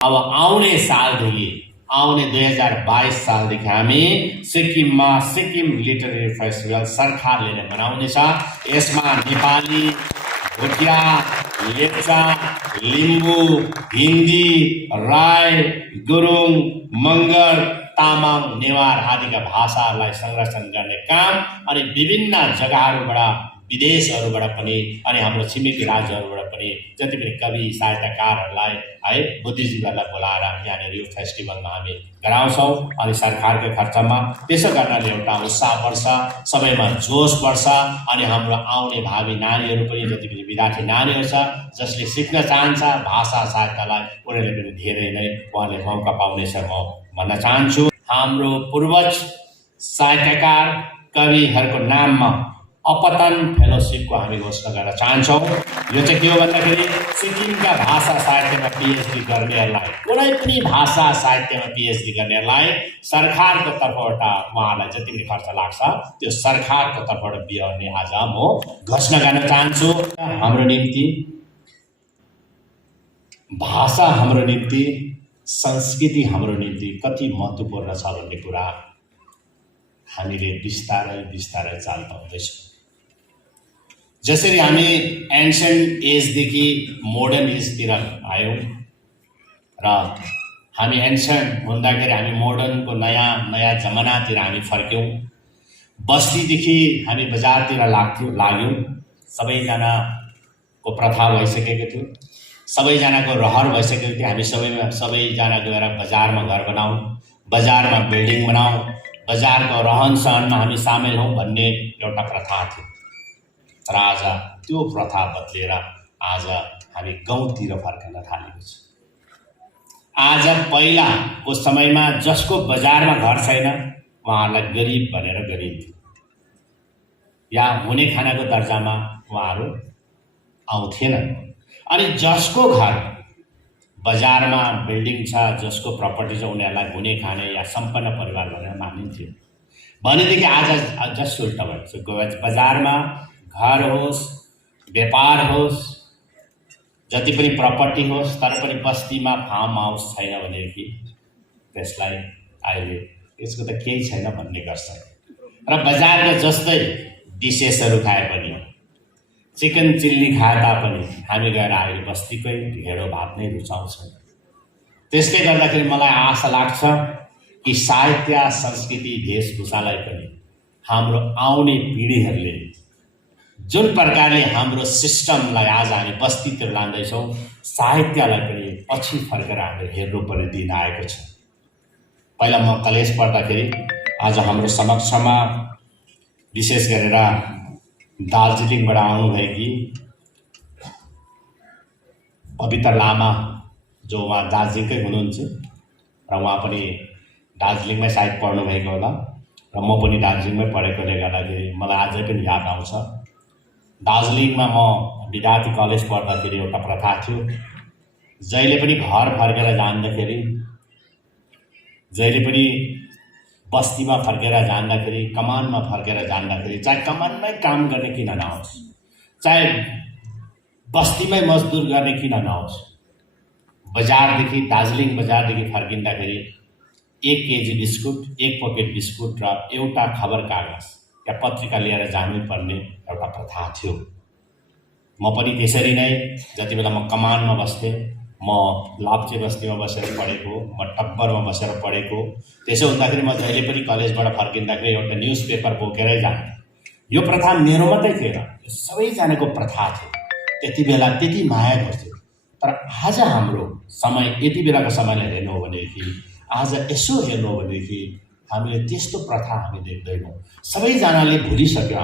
अब आउने सालदेखि आउने 2022 सालदेखि हामी सिक्किममा सिक्किम लिटरेरी फेस्टिभल सरकारले नै मनाउनेछ। यसमा नेपाली, भोटिया, लेप्चा, लिम्बू, हिन्दी, राई, गुरुङ, मगर, तामाङ, नेवार आदिका भाषाहरूलाई संरक्षण गर्ने काम अनि विभिन्न जग्गाहरूबाट विदेशहरूबाट पनि अनि हाम्रो छिमेकी राज्यहरूबाट पनि जति पनि कवि साहित्यकारहरूलाई है बुद्धिजीवीहरूलाई बोलाएर यहाँनिर यो फेस्टिभलमा हामी गराउँछौँ। अनि सरकारको खर्चमा त्यसो गर्नाले एउटा उत्साह बढ्छ, सबैमा जोस बढ्छ अनि हाम्रो आउने भावी नानीहरू पनि जति पनि विद्यार्थी नानीहरू छ जसले सिक्न चाहन्छ भाषा साहित्यलाई उनीहरूले पनि धेरै नै उहाँले मौका पाउनेछ म भन्न चाहन्छु। हाम्रो पूर्वज साहित्यकार कविहरूको नाममा अपतन फेलोसिपको हामी घोषणा गर्न चाहन्छौँ। यो चाहिँ के हो भन्दाखेरि सिक्किमका भाषा साहित्यमा पिएचडी गर्नेहरूलाई, कुनै पनि भाषा साहित्यमा पिएचडी गर्नेहरूलाई सरकारको तर्फबाट उहाँहरूलाई जति पनि खर्च लाग्छ त्यो सरकारको तर्फबाट बिहोर्ने आज म घोषणा गर्न चाहन्छु। हाम्रो निम्ति भाषा, हाम्रो निम्ति संस्कृति, हाम्रो निम्ति कति महत्त्वपूर्ण छ भन्ने कुरा हामीले बिस्तारै बिस्तारै चाल पाउँदैछौँ। जसरी हामी एन्सियन्ट एजदेखि मोडर्न एजतिर आयौँ र हामी एन्सियन्ट हुँदाखेरि हामी मोडर्नको नयाँ नयाँ जमानातिर हामी फर्क्यौँ। बस्तीदेखि हामी बजारतिर लाग्यौँ। सबैजनाको प्रथा भइसकेको थियो, सबैजनाको रहर भइसकेको थियो। हामी सबैजना गएर बजारमा घर बनाऊँ, बजारमा बिल्डिङ बनाऊँ, बजारको रहन सहनमा हामी सामेल हौँ भन्ने एउटा प्रथा थियो। तर आज त्यो प्रथा बदलेर आज हामी गाउँतिर फर्कन थालेको छ। आज पहिलाको समयमा जसको बजारमा घर छैन उहाँहरूलाई गरिब भनेर गरिन्थ्यो या हुने खानाको दर्जामा उहाँहरू आउँथेनन्। अनि जसको घर बजारमा बिल्डिङ छ, जसको प्रपर्टी छ उनीहरूलाई हुने खाने या सम्पन्न परिवार भनेर मानिन्थ्यो। भनेदेखि आज जस उल्टा भन्छ, बजारमा घर होस्, व्यापार होस्, जति पनि प्रपर्टी होस्, तर पनि बस्तीमा फार्म हाउस छैन भनेदेखि त्यसलाई अहिले यसको त केही छैन भन्ने गर्छ। र बजारको जस्तै डिसेसहरू खाए पनि, चिकन चिल्ली खाए तापनि हामी गएर अहिले बस्तीकै ढेँडो भात नै रुचाउँछौँ। त्यसले गर्दाखेरि मलाई आशा लाग्छ कि साहित्य, संस्कृति, वेशभूषालाई पनि हाम्रो आउने पिँढीहरूले जुन प्रकारले हाम्रो सिस्टमलाई आज हामी बस्तीतिर लाँदैछौँ, साहित्यलाई पनि पछि फर्केर हामीले हेर्नुपर्ने दिन आएको छ। पहिला म कलेज पढ्दाखेरि आज हाम्रो समक्षमा विशेष गरेर दार्जिलिङबाट आउनुभएकी पवित्र लामा जो उहाँ दार्जिलिङकै हुनुहुन्छ र उहाँ पनि दार्जिलिङमै सायद पढ्नुभएको होला र म पनि दार्जिलिङमै पढेकोले गर्दाखेरि मलाई अझै पनि याद आउँछ। दार्जिलिङमा म विद्यार्थी कलेज पढ्दाखेरि एउटा प्रथा थियो, जहिले पनि घर फर्केर जाँदाखेरि, जहिले पनि बस्तीमा फर्केर जाँदाखेरि, कमानमा फर्केर जाँदाखेरि, चाहे कमानमै काम गर्ने किन नहोस्, चाहे बस्तीमै मजदुर गर्ने किन नहोस्, बजारदेखि दार्जिलिङ बजारदेखि फर्किँदाखेरि 1 केजी बिस्कुट, 1 पकेट बिस्कुट र एउटा खबर कागज या पत्रिका लिएर जानुपर्ने एउटा प्रथा थियो। म पनि त्यसरी नै जति बेला म कमानमा बस्थेँ, म लाप्चे बस्तीमा बसेर पढेको, म टब्बरमा बसेर पढेको। त्यसो हुँदाखेरि म जहिले पनि कलेजबाट फर्किँदाखेरि एउटा न्युज पेपर बोकेरै जान्थेँ। यो प्रथा मेरो मात्रै थिएन, सबैजनाको प्रथा थियो। त्यति बेला त्यति माया गर्थ्यो। तर आज हाम्रो समय, यति बेलाको समयलाई हेर्नु हो भनेदेखि, आज यसो हेर्नु हो भनेदेखि हामीले त्यस्तो प्रथा हामी देख्दैनौँ। सबैजनाले भुलिसक्यो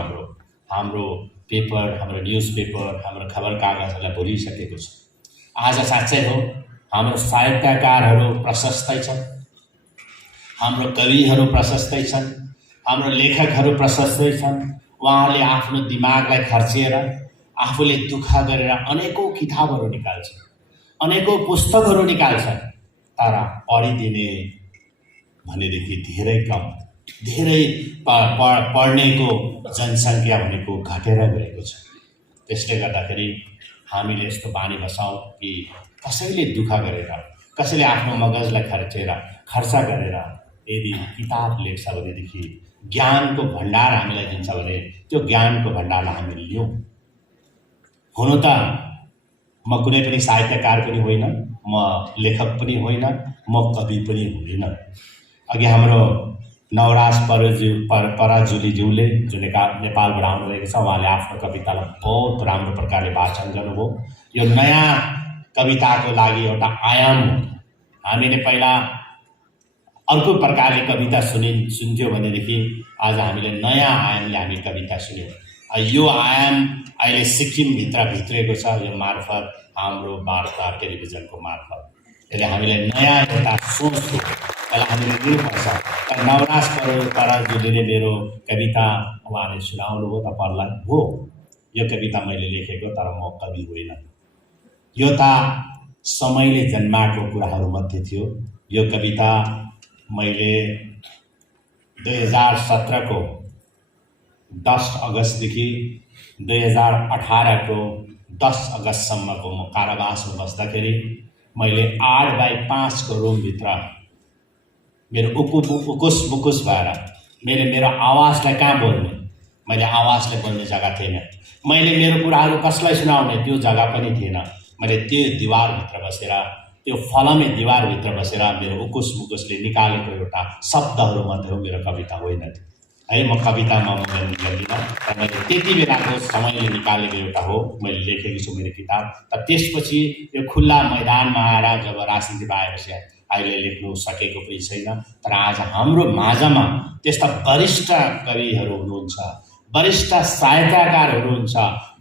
हाम्रो पेपर, हाम्रो न्युज पेपर, हाम्रो खबर कागजहरूलाई भुलिसकेको छ। आज साँच्चै हो हाम्रो साहित्यकारहरू प्रशस्तै छन्, हाम्रो कविहरू प्रशस्तै छन्, हाम्रो लेखकहरू प्रशस्तै छन्। उहाँहरूले आफ्नो दिमागलाई खर्चेर, आफूले दुःख गरेर अनेकौँ किताबहरू निकाल्छन्, अनेकौँ पुस्तकहरू निकाल्छन्। तर पढिदिने भनेदेखि धेरै कम, धेरै पढ्नेको जनसङ्ख्या भनेको घटेर गएको छ। त्यसले गर्दाखेरि हामीले यस्तो बानी बसाउँ कि कसैले दुःख गरेर कसैले आफ्नो मगजलाई खर्च गरेर यदि किताब लेख्छ भनेदेखि ज्ञानको भण्डार हामीलाई दिन्छ भने त्यो ज्ञानको भण्डारलाई हामीले लियौँ। हुनु त म कुनै पनि साहित्यकार पनि होइन, म लेखक पनि होइन, म कवि पनि होइन। अघि हाम्रो नवराज पराजुलीज्यूले जो नेपालबाट आउनुभएको छ, उहाँले आफ्नो कवितालाई बहुत राम्रो प्रकारले वाचन गर्नुभयो। यो नयाँ कविताको लागि एउटा आयाम हो। हामीले पहिला अर्को प्रकारले कविता सुन्थ्यौँ भनेदेखि आज हामीले नयाँ आयामले हामी कविता सुन्यौँ। यो आयाम अहिले सिक्किमभित्र भित्रिएको छ, यो मार्फत हाम्रो वार्ता टेलिभिजनको मार्फत। यसले हामीलाई नयाँ एउटा सोचको यसलाई हामीले दिनुपर्छ। नवराज पराजुलीले मेरो कविता उहाँले सुनाउनुभयो तपाईँहरूलाई। हो, यो कविता मैले लेखेको, तर म कवि होइन। यो त समयले जन्माएको कुराहरू मध्ये थियो। यो कविता मैले 2017 को 10 अगस्तदेखि 2018 को 10 अगस्तसम्मको म कारावासमा बस्दाखेरि मैले 8x5 को रुमभित्र मेरो उकुस मुकुस भएर मेरो आवाजलाई कहाँ बोल्ने, मैले आवाजलाई बोल्ने जग्गा थिएन। मैले मेरो कुराहरू कसलाई सुनाउने त्यो जग्गा पनि थिएन। मैले त्यो दिवारभित्र बसेर, त्यो फलमे दिवारभित्र बसेर मेरो उकुस मुकुसले निकालेको एउटा शब्दहरू मध्ये हो, मेरो कविता होइन है। म कवितामा गर्दिनँ, तर मैले त्यति बेलाको समयले निकालेको एउटा हो, मैले लेखेको छु मेरो किताब। तर त्यसपछि यो खुल्ला मैदानमा आएर जब राजनीतिमा आएपछि अहिले लेख्नु सकेको पनि छैन। तर आज हाम्रो माझमा त्यस्ता वरिष्ठ कविहरू हुनुहुन्छ, वरिष्ठ साहित्यकारहरू हुनुहुन्छ,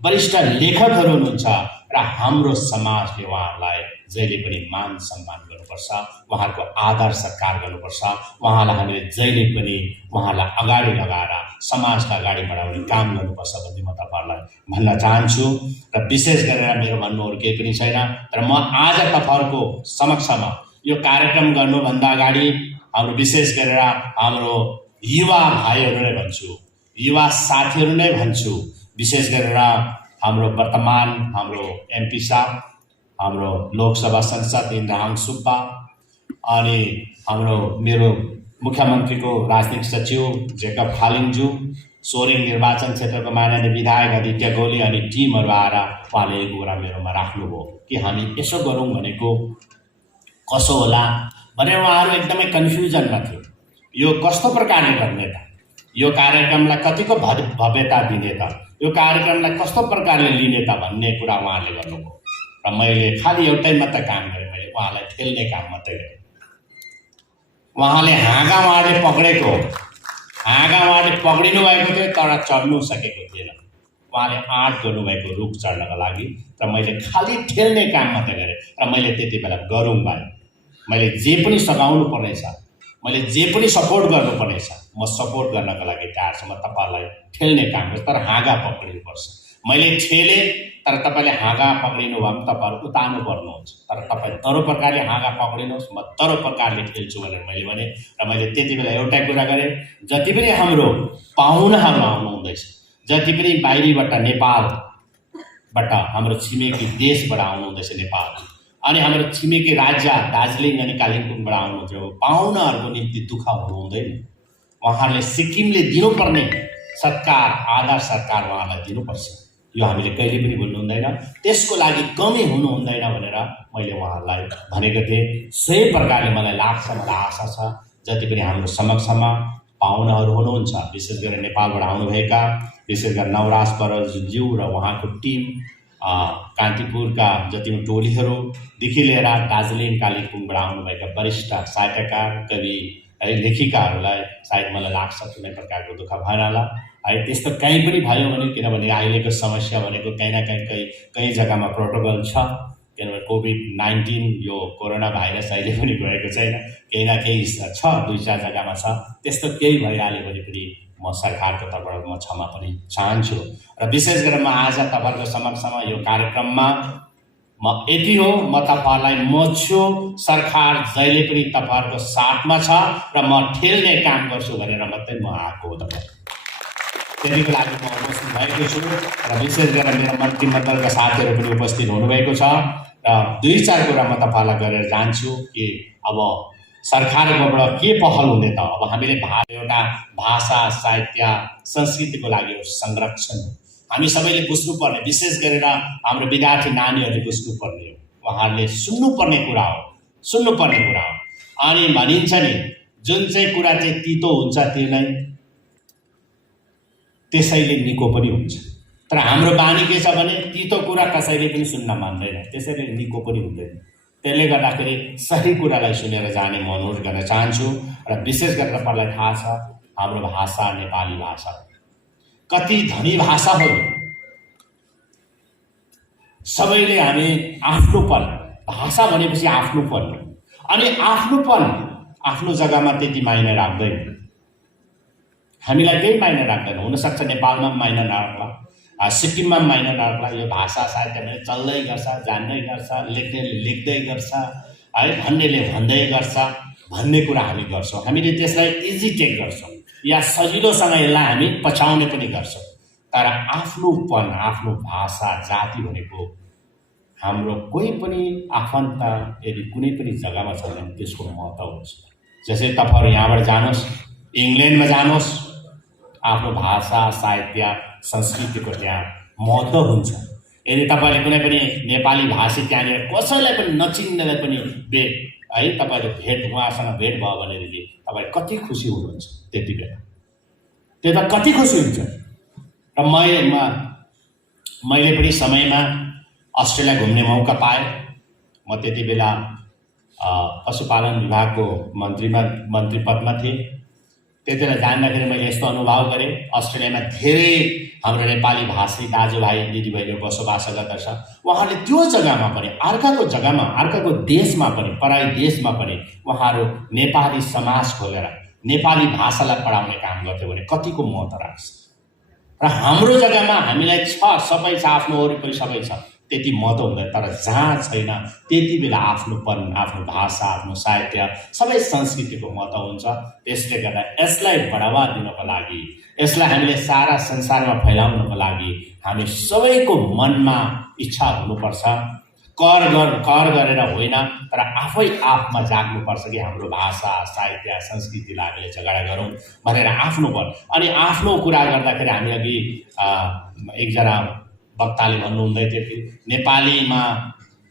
वरिष्ठ लेखकहरू हुनुहुन्छ र हाम्रो समाजले उहाँहरूलाई जहिले पनि मान सम्मान गर्नुपर्छ, उहाँहरूको आदर सत्कार गर्नुपर्छ। उहाँलाई हामीले जहिले पनि उहाँलाई अगाडि लगाएर समाजलाई अगाडि बढाउने काम गर्नुपर्छ भन्ने म तपाईँहरूलाई भन्न चाहन्छु। र विशेष गरेर मेरो भन्नुहरू केही पनि छैन। तर म आज तपाईँहरूको समक्षमा यो कार्यक्रम गर्नुभन्दा अगाडि हाम्रो विशेष गरेर हाम्रो युवा भाइहरू नै भन्छु, युवा साथीहरू नै भन्छु, विशेष गरेर हाम्रो वर्तमान हाम्रो एमपी साहब, हाम्रो लोकसभा सांसद इन्द्रहाङ सुब्बा, अनि हाम्रो मेरो मुख्यमन्त्रीको राजनीतिक सचिव जेकब खालिङज्यू, सोरेङ निर्वाचन क्षेत्रको माननीय विधायक आदित्य गोले अनि टिमहरू आएर उहाँले एक कुरा मेरोमा राख्नुभयो कि हामी यसो गरौँ भनेको कसो होला भनेर उहाँहरू एकदमै कन्फ्युजनमा थियो। यो कस्तो प्रकारले गर्ने त, यो कार्यक्रमलाई कतिको भव्यता दिने त, यो कार्यक्रमलाई कस्तो प्रकारले लिने त भन्ने कुरा उहाँहरूले गर्नुभयो। र मैले खालि एउटै मात्र काम गरेँ, मैले उहाँलाई ठेल्ने काम मात्रै गरेँ। उहाँले हाँगा उहाँले पक्रिनु भएको थियो तर चढ्नु सकेको थिएन। उहाँले आँट गर्नुभएको रुख चढ्नको लागि, र मैले खालि ठेल्ने काम मात्रै गरेँ। र मैले त्यति बेला गरौँ भाइ, मैले जे पनि सघाउनु पर्नेछ, मैले जे पनि सपोर्ट गर्नुपर्नेछ, म सपोर्ट गर्नको लागि तयार छु। म तपाईँहरूलाई ठेल्ने काम गर्छु, तर हाँगा पक्रिनुपर्छ। मैले ठेलेँ, तर तपाईँले हाँगा पक्रिनु भयो भने तपाईँहरू उतार्नु पर्नुहुन्छ। तर तपाईँ तरो प्रकारले हाँगा पक्रिनुहोस्, म तरो प्रकारले ठेल्छु भनेर मैले भने। र मैले त्यति बेला एउटै कुरा गरेँ, जति पनि हाम्रो पाहुनाहरू आउनु हुँदैछ, जति पनि बाहिरीबाट नेपालबाट हाम्रो छिमेकी देशबाट आउनु हुँदैछ नेपाल, अनि हाम्रो छिमेकी राज्य दार्जिलिङ अनि कालिम्पोङबाट आउनुहुन्छ, पाहुनाहरूको निम्ति दुःख हुनु हुँदैन। उहाँहरूले सिक्किमले दिनुपर्ने सत्कार, आदर सत्कार उहाँलाई दिनुपर्छ। यो हामीले कहिले पनि भुल्नु हुँदैन, त्यसको लागि कमी हुनु हुँदैन भनेर मैले उहाँहरूलाई भनेको थिएँ। सोही प्रकारले मलाई लाग्छ, मलाई आशा छ जति पनि हाम्रो समक्षमा पाहुनाहरू हुनुहुन्छ, विशेष गरेर नेपालबाट आउनुभएका, विशेष गरेर नवराज पराजुली र उहाँको टिम, कान्तिपुरका जति पनि टोलीहरूदेखि लिएर दार्जिलिङ कालिम्पोङबाट आउनुभएका वरिष्ठ साहित्यकार, कवि है, लेखिकाहरूलाई सायद मलाई लाग्छ कुनै प्रकारको दुःख भएन होला है। त्यस्तो कहीँ पनि भयो भने, किनभने अहिलेको समस्या भनेको कहीँ न कहीँ जग्गामा प्रोटोकल छ, किनभने कोभिड-19 यो कोरोना भाइरस अहिले पनि गएको छैन, केही न केही छ, 2-4 जग्गामा छ। त्यस्तो केही भइहाल्यो भने पनि म सरकारको तर्फबाट म क्षमा पनि चाहन्छु। र विशेष गरेर म आज तपाईँहरूको समक्षमा यो कार्यक्रममा म यति हो, म तपाईँहरूलाई म छु, सरकार जहिले पनि तपाईँहरूको साथमा छ र म ठेल्ने काम गर्छु भनेर मात्रै म आएको हो। तपाईँ त्यतिको लागि म उपस्थित भएको छु। र विशेष गरेर मेरो मन्त्रीमण्डलका साथीहरू पनि उपस्थित हुनुभएको छ। र 2-4 कुरा म तपाईँलाई गरेर जान्छु कि अब सरकारकोबाट के पहल हुने त। अब हामीले एउटा भाषा साहित्य संस्कृतिको लागि संरक्षण हो। हामी सबैले बुझ्नुपर्ने, विशेष गरेर हाम्रो विद्यार्थी नानीहरूले बुझ्नुपर्ने हो, उहाँहरूले सुन्नुपर्ने कुरा हो, सुन्नुपर्ने कुरा हो। अनि भनिन्छ नि, जुन चाहिँ कुरा चाहिँ तितो हुन्छ त्यसैले निको पनि हुन्छ। तर हाम्रो बानी के छ भने तितो कुरा कसैले पनि सुन्न मान्दैन, त्यसैले निको पनि हुँदैन। त्यसले गर्दाखेरि सही कुरालाई सुनेर जाने म अनुरोध गर्न चाहन्छु। र विशेष गरेर तपाईँलाई थाहा छ हाम्रो भाषा नेपाली भाषा कति धनी भाषा हो। सबैले हामी आफ्नोपन, भाषा भनेपछि आफ्नोपन हो। अनि आफ्नोपन आफ्नो जग्गामा त्यति मायने राख्दैन, हामीलाई केही मायने राख्दैन। हुनसक्छ नेपालमा मायने नराख्ला, सिक्किममा मायने नराख्ला, यो भाषा साहित्यले चल्दै गर्छ, जान्दै गर्छ, लेख्नेले लेख्दै गर्छ है, भन्नेले भन्दै गर्छ भन्ने कुरा हामी गर्छौँ। हामीले त्यसलाई इजी टेक गर्छौँ या सजिलोसँग यसलाई हामी पछाउने पनि गर्छौँ। तर आफ्नोपन, आफ्नो भाषा जाति भनेको हाम्रो कोही पनि आफन्त यदि कुनै पनि जग्गामा छ भने त्यसको महत्त्व हुन्छ। जस्तै तपाईँहरू यहाँबाट जानुहोस्, इङ्ल्यान्डमा जानुहोस्, आफ्नो भाषा साहित्य संस्कृतिको त्यहाँ महत्त्व हुन्छ। यदि तपाईँले कुनै पनि नेपाली भाषी त्यहाँनिर कसैलाई पनि नचिन्नेलाई पनि है तपाईँले उहाँसँग भेट भयो भनेदेखि तपाईँ कति खुसी हुनुहुन्छ त्यति बेला, त्यो त कति खुसी हुन्छ। र मैले पनि समयमा अस्ट्रेलिया घुम्ने मौका पाएँ। म त्यति बेला पशुपालन विभागको मन्त्री पदमा थिएँ। त्यति बेला जान्दाखेरि मैले यस्तो अनुभव गरेँ, अस्ट्रेलियामा धेरै हाम्रो नेपाली भाषी दाजुभाइ दिदीबहिनीहरू बसोबास गर्दछ। उहाँहरूले त्यो जग्गामा पनि, अर्काको जग्गामा, अर्काको देशमा पनि, पराई देशमा पनि उहाँहरू नेपाली समाज खोलेर नेपाली भाषालाई पढाउने काम गर्थ्यो भने कतिको महत्त्व राख्छ। र हाम्रो जग्गामा हामीलाई छ, सबै छ, आफ्नो वरिपरि सबै छ, त्यति महत्त्व हुँदैन। तर जहाँ छैन त्यति बेला आफ्नोपन, आफ्नो भाषा, आफ्नो साहित्य, सबै संस्कृतिको महत्त्व हुन्छ। त्यसले गर्दा यसलाई बढावा दिनको लागि, यसलाई हामीले सारा संसारमा फैलाउनको लागि हामी सबैको मनमा इच्छा हुनुपर्छ। कर गरेर होइन, तर आफै आफमा जाग्नुपर्छ कि हाम्रो भाषा साहित्य संस्कृतिलाई हामीले झगडा गरौँ भनेर आफ्नोपन। अनि आफ्नो कुरा गर्दाखेरि हामी अघि एकजना वक्ताले भन्नुहुँदै थियो कि नेपालीमा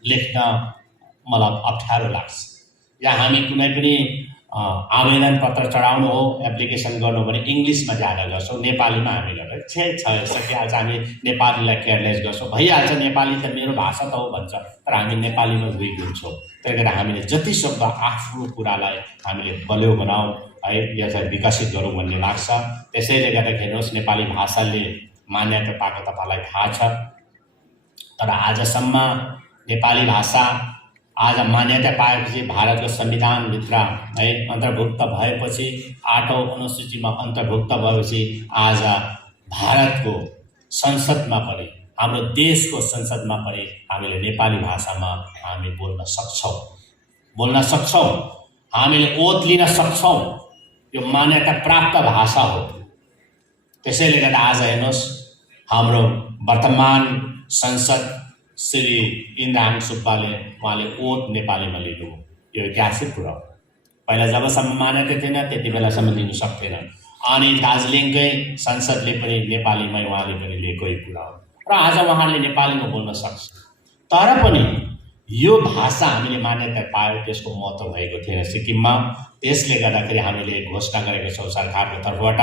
लेख्न मलाई अप्ठ्यारो लाग्छ, या हामी कुनै पनि आवेदन पत्र चढाउनु हो, एप्लिकेसन गर्नु भने इङ्ग्लिसमा ज्यादा गर्छौँ, नेपालीमा हामी गर्छौँ सकिहाल्छ, हामी नेपालीलाई केयरलेस गर्छौँ, भइहाल्छ, नेपाली त मेरो भाषा त हो भन्छ। तर हामी नेपालीमा विक हुन्छौँ। त्यही भएर हामीले जति सक्दो आफ्नो कुरालाई हामीले बलियो बनाऊ है, यसलाई विकसित गरौँ भन्ने लाग्छ। त्यसैले गर्दाखेरि हेर्नुहोस्, नेपाली भाषाले मान्यता पाएको तपाईँलाई थाहा छ। तर आजसम्म नेपाली भाषा आज मान्यता पाएपछि, भारतको संविधानभित्र है अन्तर्भुक्त भएपछि, 8औं अनुसूचीमा अन्तर्भुक्त भएपछि आज भारतको संसदमा पनि, हाम्रो देशको संसदमा पनि हामीले नेपाली भाषामा हामी बोल्न सक्छौँ, हामीले ओत लिन सक्छौँ। यो मान्यता प्राप्त भाषा हो। त्यसैले गर्दा आज हेर्नुहोस्, हाम्रो वर्तमान सांसद श्री इन्द्रहाङ सुब्बाले उहाँले ओत नेपालीमा लिनु, यो ऐतिहासिक कुरा हो। पहिला जबसम्म मान्यता थिएन त्यति बेलासम्म लिनु सक्थेन। अनि दार्जिलिङकै संसदले पनि नेपालीमै उहाँले पनि लिएकै कुरा हो। र आज उहाँले नेपालीमा बोल्न सक्छ। तर पनि यो भाषा हामीले मान्यता पायो, त्यसको महत्त्व भएको थिएन सिक्किममा। त्यसले गर्दाखेरि हामीले घोषणा गरेका छौँ सरकारको तर्फबाट,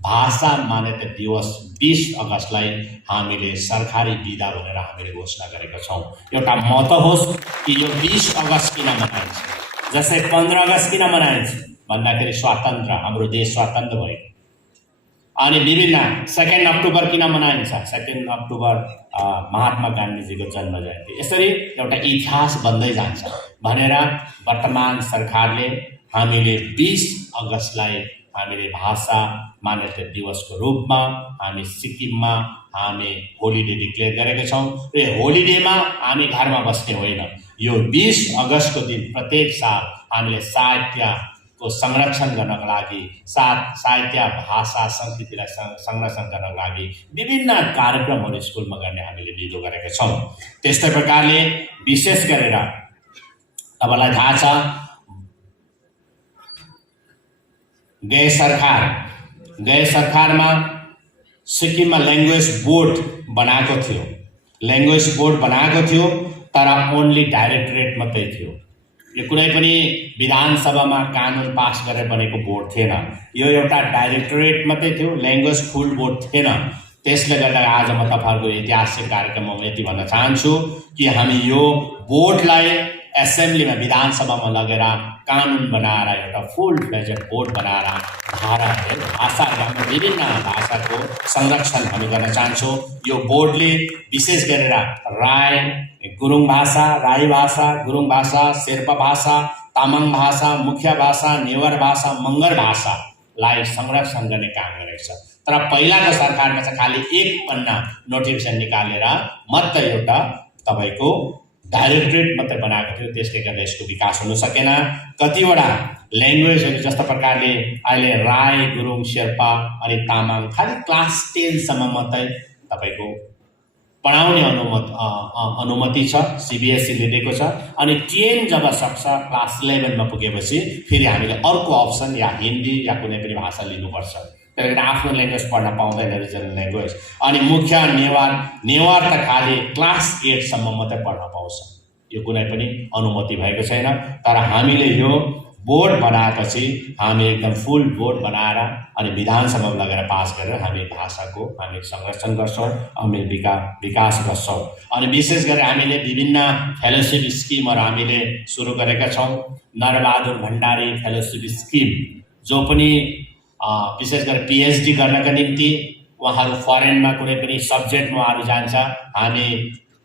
भाषा मान्यता दिवस 20 अगस्तलाई हामीले सरकारी बिदा भनेर हामीले घोषणा गरेका छौँ। एउटा महत्त्व होस् कि यो 20 अगस्त किन मनाइन्छ, जस्तै 15 अगस्त किन मनाइन्छ भन्दाखेरि स्वतन्त्र, हाम्रो देश स्वतन्त्र भयो। अनि विभिन्न 2 अक्टोबर किन मनाइन्छ, 2 अक्टोबर महात्मा गान्धीजीको जन्म जयन्ती। यसरी एउटा इतिहास बन्दै जान्छ भनेर वर्तमान सरकारले हामीले 20 अगस्तलाई हामीले भाषा मान्यता दिवसको रूपमा हामी सिक्किममा हामी होलिडे डिक्लेयर गरेका छौँ। र यो होलिडेमा हामी घरमा बस्ने होइन, यो 20 अगस्तको दिन प्रत्येक साल हामीले साहित्य को संरक्षण गर्नको लागि, साहित्य भाषा संस्कृतिलाई संरक्षण गर्नको लागि विभिन्न कार्यक्रमहरू स्कुलमा गर्ने हामीले निधो गरेका छौँ। त्यस्तै प्रकारले विशेष गरेर तपाईँलाई थाहा छ गए सरकारमा सिक्किममा ल्याङ्ग्वेज बोर्ड बनाएको थियो, तर ओन्ली डाइरेक्टरेट मात्रै थियो। यो कुनै पनि विधानसभामा कानुन पास गरेर बनेको बोर्ड थिएन, यो एउटा डाइरेक्टरेट मात्रै थियो, ल्याङ्ग्वेज फुल बोर्ड थिएन। त्यसले गर्दा आज म तपाईँहरूको ऐतिहासिक कार्यक्रममा यति भन्न चाहन्छु कि हामी यो बोर्डलाई एसेम्ब्लीमा विधानसभामा लगेर कानुन बनाएर एउटा फुल फ्लेजेड बोर्ड बनाएर भाषाहरूमा विभिन्न भाषाको संरक्षण हामी गर्न चाहन्छौँ। यो बोर्डले विशेष गरेर राई भाषा, गुरुङ भाषा, शेर्पा भाषा, तामाङ भाषा, मुखिया भाषा, नेवार भाषा, मगर भाषालाई संरक्षण गर्ने काम गरेको छ। तर पहिलाको सरकारमा चाहिँ खालि एक पन्ना नोटिफिकेसन निकालेर मात्र एउटा तपाईँको डाइरेक्टरेट मात्रै बनाएको थियो। त्यसले गर्दा यसको विकास हुन सकेन। कतिवटा ल्याङ्ग्वेजहरू जस्तो प्रकारले अहिले राई, गुरुङ, शेर्पा अनि तामाङ खालि क्लास 10 सम्म मात्रै तपाईँको पढाउने अनुमति छ, CBSE ले दिएको छ। अनि 10 जब सक्छ, क्लास 11 मा पुगेपछि फेरि हामीले अर्को अप्सन या हिन्दी या कुनै पनि भाषा लिनुपर्छ। त्यसले गर्दा आफ्नो ल्याङ्ग्वेज पढ्न पाउँदैन, रिजनल ल्याङ्ग्वेज। अनि मुख्य नेवार त खालि क्लास 8 सम्म मात्रै पढ्न पाउँछ। यो कुनै पनि अनुमति भएको छैन। तर हामीले यो बोर्ड बनाएपछि हामी एकदम फुल बोर्ड बनाएर अनि विधानसभामा लगेर पास गरेर हामी भाषाको हामी संरक्षण गर्छौँ, हामी विकास गर्छौँ। अनि विशेष गरेर हामीले विभिन्न फेलोसिप स्किमहरू हामीले सुरु गरेका छौँ। नरबहादुर भण्डारी फेलोसिप स्किम, जो पनि विशेष गरेर PhD गर्नका निम्ति उहाँहरू फरेनमा कुनै पनि सब्जेक्टमा उहाँहरू जान्छ, हामी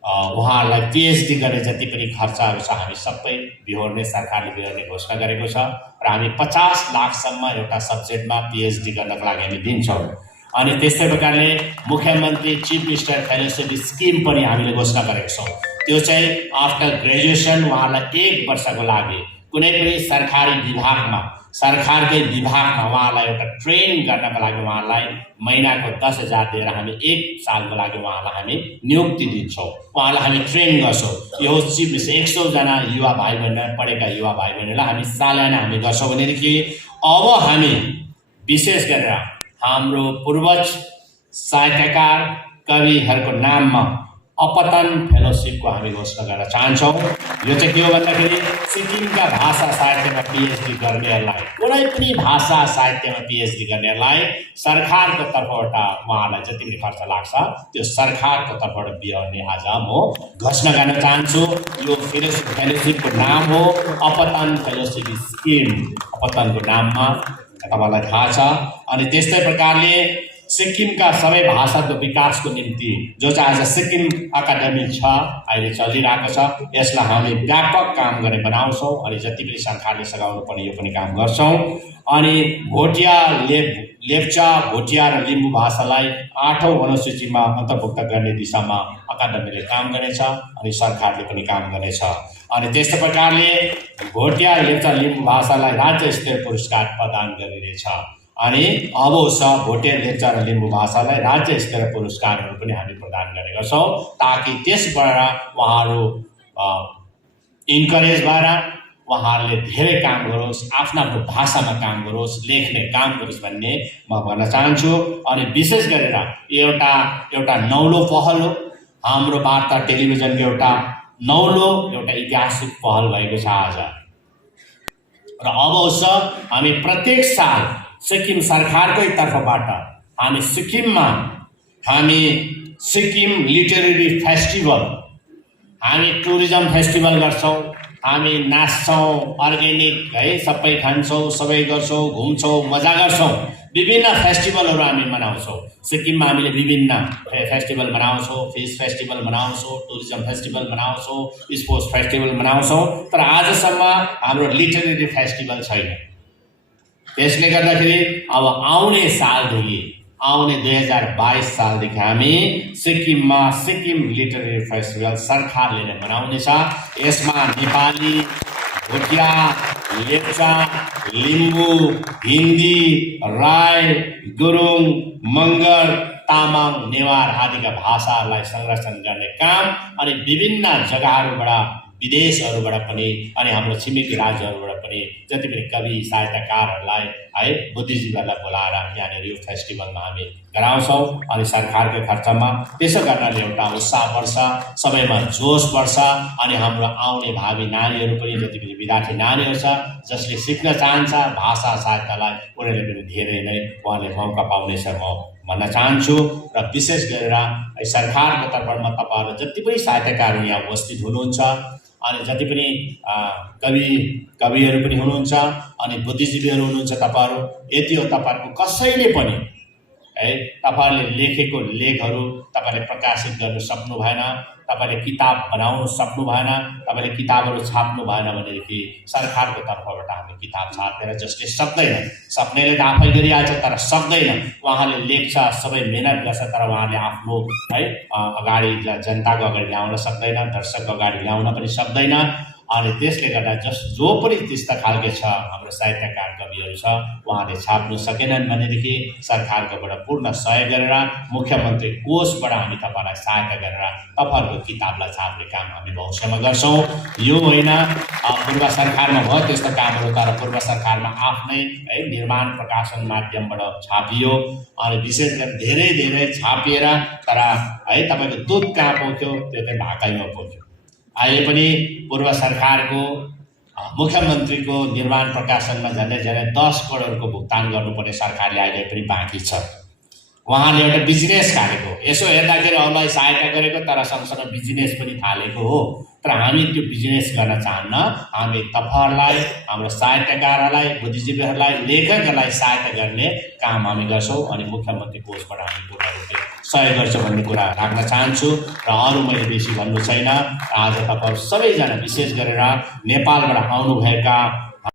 उहाँहरूलाई PhD गर्ने जति पनि खर्चहरू छ हामी सबै सरकारले बिहोर्ने घोषणा गरेको छ। र हामी 50 लाखसम्म एउटा सब्जेक्टमा PhD गर्नको लागि हामी दिन्छौँ। अनि त्यस्तै प्रकारले मुख्यमन्त्री चिफ मिनिस्टर फेलोसिप स्किम पनि हामीले घोषणा गरेका छौँ। त्यो चाहिँ आफ्टर ग्रेजुएसन उहाँहरूलाई 1 वर्षको लागि कुनै पनि सरकारकै विभागमा उहाँलाई एउटा ट्रेन गर्नको लागि उहाँलाई महिनाको 10,000 दिएर हामी 1 सालको लागि उहाँलाई हामी नियुक्ति दिन्छौँ, उहाँलाई हामी ट्रेन गर्छौँ। यो चिफ 100 जना युवा भाइ बहिनी पढेका युवा भाइ बहिनीलाई हामी सालाना हामी गर्छौँ। भनेदेखि अब हामी विशेष गरेर हाम्रो पूर्वज साहित्यकार कविहरूको नाममा अपतन फेलोसिपको हामी घोषणा गर्न चाहन्छौँ। यो चाहिँ के हो भन्दाखेरि सिक्किमका भाषा साहित्यमा PhD गर्नेहरूलाई, कुनै पनि भाषा साहित्यमा PhD गर्नेहरूलाई सरकारको तर्फबाट उहाँलाई जति पनि खर्च लाग्छ त्यो सरकारको तर्फबाट बिहोर्ने आज म घोषणा गर्न चाहन्छु। यो फेलोसिपको नाम हो अपतन फेलोसिप स्किम। अपतनको नाममा तपाईँलाई थाहा छ। अनि त्यस्तै प्रकारले सिक्किमका सबै भाषाको विकासको निम्ति जो चाहिँ आज सिक्किम एकाडेमी छ, अहिले चलिरहेको छ, यसलाई हामी व्यापक काम गर्ने बनाउँछौँ। अनि जति पनि सरकारले सघाउनु पर्ने यो पनि काम गर्छौँ। अनि भोटिया, लेप्चा, भोटिया र लिम्बू भाषालाई 8औं अनुसूचीमा अन्तर्भुक्त गर्ने दिशामा अकादमीले काम गर्नेछ अनि सरकारले पनि काम गर्नेछ। अनि त्यस्तै प्रकारले भोटिया, लेप्चा, लिम्बू भाषालाई राज्य स्तरीय पुरस्कार प्रदान गरिनेछ। अनि अब भोटिया, लेप्चा र लिम्बू भाषालाई राज्य स्तरीय पुरस्कारहरू पनि हामी प्रदान गरेका छौँ, ताकि त्यसबाट उहाँहरू इन्करेज भएर उहाँहरूले धेरै काम गरोस्, आफ्नो भाषामा काम गरोस्, लेख्ने काम गरोस् भन्ने म भन्न चाहन्छु। अनि विशेष गरेर एउटा नौलो पहल हो, हाम्रो वार्ता टेलिभिजनको एउटा नौलो एउटा ऐतिहासिक पहल भएको छ आज। र अब हामी प्रत्येक साल सिक्किम सरकारकै तर्फबाट हामी सिक्किममा सिक्किम लिटरेरी फेस्टिभल, हामी टुरिज्म फेस्टिभल गर्छौँ, हामी नाच्छौँ, अर्ग्यानिक है सबै खान्छौँ, सबै गर्छौँ, घुम्छौँ, मजा गर्छौँ। विभिन्न फेस्टिभलहरू हामी मनाउँछौँ। सिक्किममा हामीले विभिन्न फेस्टिभल मनाउँछौँ, फिस फेस्टिभल मनाउँछौँ, टुरिज्म फेस्टिभल मनाउँछौँ, स्पोर्ट्स फेस्टिभल मनाउँछौँ। तर आजसम्म हाम्रो लिटरेरी फेस्टिभल छैन। त्यसले गर्दाखेरि अब आउने 2022 सालदेखि हामी सिक्किममा सिक्किम लिटरेरी फेस्टिभल सरकारले नै मनाउनेछ। यसमा नेपाली, भोटिया, लेप्चा, लिम्बू, हिन्दी, राई, गुरुङ, मगर, तामाङ, नेवार आदिका भाषाहरूलाई संरक्षण गर्ने काम अनि विभिन्न जग्गाहरूबाट विदेशहरूबाट पनि अनि हाम्रो छिमेकी राज्यहरूबाट पनि जति पनि कवि साहित्यकारहरूलाई है बुद्धिजीवीहरूलाई बोलाएर यहाँनिर यो फेस्टिभलमा हामी गराउँछौँ अनि सरकारको खर्चमा। त्यसो गर्नाले एउटा उत्साह बढ्छ, सबैमा जोस बढ्छ अनि हाम्रो आउने भावी नानीहरू पनि जति पनि विद्यार्थी नानीहरू छ जसले सिक्न चाहन्छ भाषा साहित्यलाई उनीहरूले पनि धेरै नै उहाँले मौका पाउनेछ म भन्न चाहन्छु। र विशेष गरेर सरकारको तर्फबाट तपाईँहरू जति पनि साहित्यकारहरू यहाँ उपस्थित हुनुहुन्छ अनि जति पनि कविहरू पनि हुनुहुन्छ अनि बुद्धिजीवीहरू हुनुहुन्छ तपाईँहरू, यति हो तपाईँहरूको कसैले पनि है तपाईँहरूले लेखेको लेखहरू तपाईँले प्रकाशित गर्न सक्नु भएन, तपाईँले किताब बनाउनु सक्नु भएन, तपाईँले किताबहरू छाप्नु भएन भनेदेखि सरकारको तर्फबाट हामी किताब छाप्दैन। जसले सक्दैन, सक्नेले त आफै गरिहाल्छ तर सक्दैन, उहाँले लेख्छ, सबै मेहनत गर्छ तर उहाँले आफ्नो है अगाडि जनताको अगाडि ल्याउन सक्दैन, दर्शकको अगाडि ल्याउन पनि सक्दैन। अनि त्यसले गर्दा जो पनि त्यस्ता खालके छ हाम्रो साहित्यकार कविहरू छ उहाँले छाप्नु सकेनन् भनेदेखि सरकारकोबाट पूर्ण सहयोग गरेर मुख्यमन्त्री कोषबाट हामी तपाईँलाई सहायता गरेर तपाईँहरूको किताबलाई छाप्ने काम हामी भविष्यमा गर्छौँ। यो होइन पूर्व सरकारमा भयो त्यस्तो कामहरू, तर पूर्व सरकारमा आफ्नै है निर्माण प्रकाशन माध्यमबाट छापियो अनि विशेष गरी धेरै धेरै छापिएर तर है तपाईँको दुध कहाँ पाउँथ्यो त्यो चाहिँ ढाकैमा पाउँथ्यो। अहिले पनि पूर्व सरकारको मुख्यमन्त्रीको निर्माण प्रकाशनमा झन्डै 10 करोडको भुक्तान गर्नुपर्ने सरकारले अहिले पनि बाँकी छ। उहाँले एउटा बिजनेस थालेको, यसो हेर्दाखेरि अरूलाई सहायता गरेको तर सँगसँगै बिजनेस पनि थालेको हो। तर हामी त्यो बिजनेस गर्न चाहन्न, हामी तपाईँहरूलाई, हाम्रो साहित्यकारहरूलाई, बुद्धिजीवीहरूलाई, लेखकहरूलाई सहायता गर्ने काम हामी गर्छौँ अनि मुख्यमन्त्री कोषबाट हामी पूर्ण रूपले सहयोग गर्छौँ भन्ने कुरा राख्न चाहन्छु। र अरू मैले बेसी भन्नु छैन। आज तपाईँहरू सबैजना विशेष गरेर नेपालबाट आउनुभएका